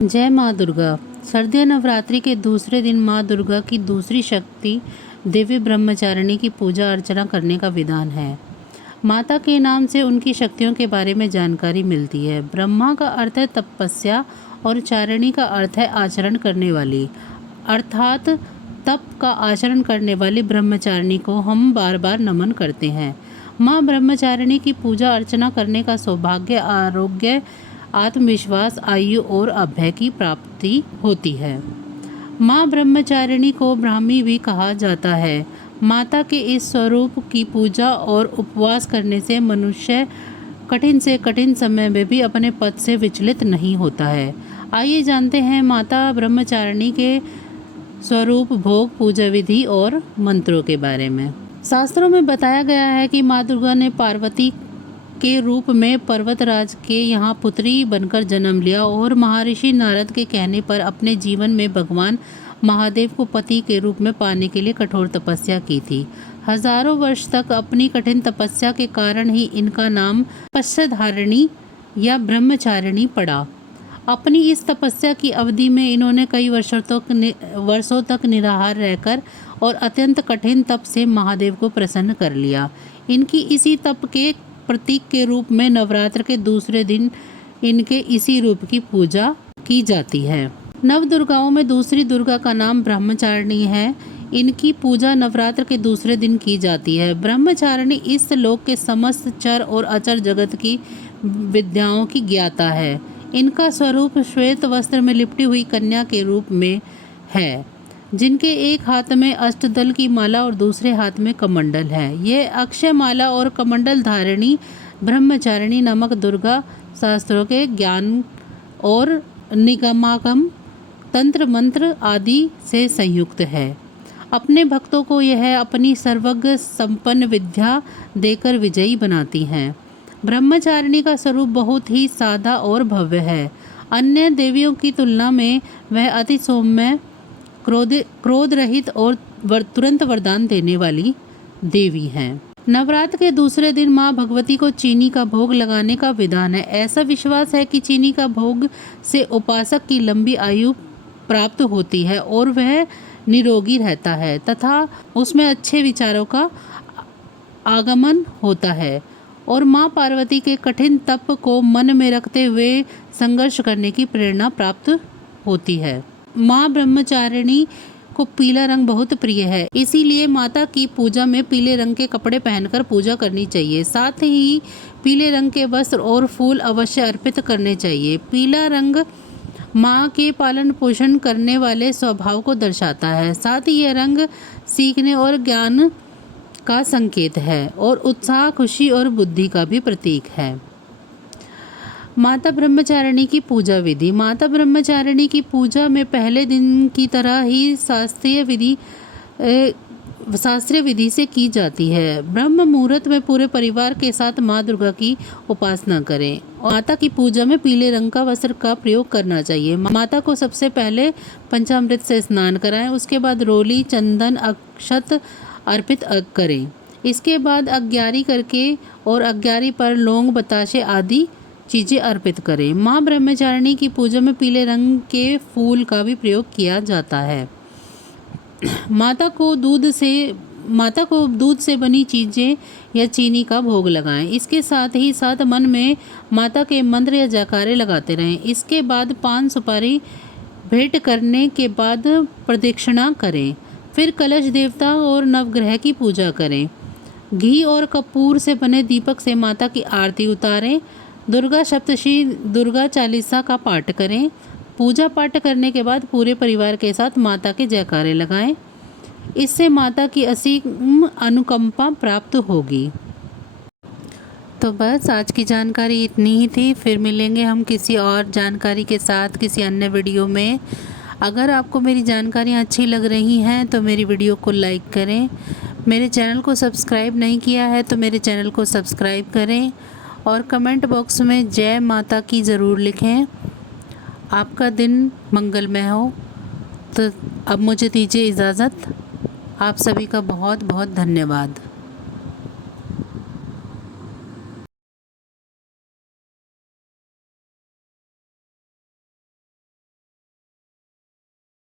जय माँ दुर्गा। शारदीय नवरात्रि के दूसरे दिन माँ दुर्गा की दूसरी शक्ति देवी ब्रह्मचारिणी की पूजा अर्चना करने का विधान है। माता के नाम से उनकी शक्तियों के बारे में जानकारी मिलती है। ब्रह्मा का अर्थ है तपस्या और चारिणी का अर्थ है आचरण करने वाली, अर्थात तप का आचरण करने वाली ब्रह्मचारिणी को हम बार बार नमन करते हैं। माँ ब्रह्मचारिणी की पूजा अर्चना करने का सौभाग्य, आरोग्य, आत्मविश्वास, आयु और अभय की प्राप्ति होती है। माँ ब्रह्मचारिणी को ब्राह्मी भी कहा जाता है। माता के इस स्वरूप की पूजा और उपवास करने से मनुष्य कठिन से कठिन समय में भी अपने पद से विचलित नहीं होता है। आइए जानते हैं माता ब्रह्मचारिणी के स्वरूप, भोग, पूजा विधि और मंत्रों के बारे में। शास्त्रों में बताया गया है कि माँ दुर्गा ने पार्वती के रूप में पर्वतराज के यहाँ पुत्री बनकर जन्म लिया और महर्षि नारद के कहने पर अपने जीवन में भगवान महादेव को पति के रूप में पाने के लिए कठोर तपस्या की थी। हजारों वर्ष तक अपनी कठिन तपस्या के कारण ही इनका नाम तपस्याधारिणी या ब्रह्मचारिणी पड़ा। अपनी इस तपस्या की अवधि में इन्होंने कई वर्षों तक निराहार रहकर और अत्यंत कठिन तप से महादेव को प्रसन्न कर लिया। इनकी इसी तप के प्रतीक के रूप में नवरात्र के दूसरे दिन इनके इसी रूप की पूजा की जाती है। नव दुर्गाओं में दूसरी दुर्गा का नाम ब्रह्मचारिणी है। इनकी पूजा नवरात्र के दूसरे दिन की जाती है। ब्रह्मचारिणी इस लोक के समस्त चर और अचर जगत की विद्याओं की ज्ञाता है। इनका स्वरूप श्वेत वस्त्र में लिपटी हुई कन्या के रूप में है, जिनके एक हाथ में अष्टदल की माला और दूसरे हाथ में कमंडल है। ये अक्षय माला और कमंडल धारिणी ब्रह्मचारिणी नामक दुर्गा शास्त्रों के ज्ञान और निगमागम, तंत्र मंत्र आदि से संयुक्त है। अपने भक्तों को यह अपनी सर्वज्ञ संपन्न विद्या देकर विजयी बनाती हैं। ब्रह्मचारिणी का स्वरूप बहुत ही सादा और भव्य है। अन्य देवियों की तुलना में वह अति सौम्य, क्रोध रहित और तुरंत वरदान देने वाली देवी हैं। नवरात्र के दूसरे दिन माँ भगवती को चीनी का भोग लगाने का विधान है। ऐसा विश्वास है कि चीनी का भोग से उपासक की लंबी आयु प्राप्त होती है और वह निरोगी रहता है तथा उसमें अच्छे विचारों का आगमन होता है और माँ पार्वती के कठिन तप को मन में रखते हुए संघर्ष करने की प्रेरणा प्राप्त होती है। माँ ब्रह्मचारिणी को पीला रंग बहुत प्रिय है, इसीलिए माता की पूजा में पीले रंग के कपड़े पहनकर पूजा करनी चाहिए। साथ ही पीले रंग के वस्त्र और फूल अवश्य अर्पित करने चाहिए। पीला रंग माँ के पालन पोषण करने वाले स्वभाव को दर्शाता है। साथ ही यह रंग सीखने और ज्ञान का संकेत है और उत्साह, खुशी और बुद्धि का भी प्रतीक है। माता ब्रह्मचारिणी की पूजा विधि। माता ब्रह्मचारिणी की पूजा में पहले दिन की तरह ही शास्त्रीय विधि से की जाती है। ब्रह्म मुहूर्त में पूरे परिवार के साथ माँ दुर्गा की उपासना करें। माता की पूजा में पीले रंग का वस्त्र का प्रयोग करना चाहिए। माता को सबसे पहले पंचामृत से स्नान कराएं, उसके बाद रोली, चंदन, अक्षत अर्पित करें। इसके बाद अग्यारी करके और अग्यारी पर लौंग, बताशे आदि चीज़ें अर्पित करें। माँ ब्रह्मचारिणी की पूजा में पीले रंग के फूल का भी प्रयोग किया जाता है। माता को दूध से बनी चीज़ें या चीनी का भोग लगाएं। इसके साथ ही साथ मन में माता के मंत्र या जयकारे लगाते रहें। इसके बाद पान सुपारी भेंट करने के बाद प्रदक्षिणा करें। फिर कलश देवता और नवग्रह की पूजा करें। घी और कपूर से बने दीपक से माता की आरती उतारें। दुर्गा सप्तशती, दुर्गा चालीसा का पाठ करें। पूजा पाठ करने के बाद पूरे परिवार के साथ माता के जयकारे लगाएं। इससे माता की असीम अनुकंपा प्राप्त होगी। तो बस आज की जानकारी इतनी ही थी। फिर मिलेंगे हम किसी और जानकारी के साथ किसी अन्य वीडियो में। अगर आपको मेरी जानकारियाँ अच्छी लग रही हैं तो मेरी वीडियो को लाइक करें। मेरे चैनल को सब्सक्राइब नहीं किया है तो मेरे चैनल को सब्सक्राइब करें और कमेंट बॉक्स में जय माता की ज़रूर लिखें। आपका दिन मंगलमय हो। तो अब मुझे दीजिए इजाज़त। आप सभी का बहुत बहुत धन्यवाद।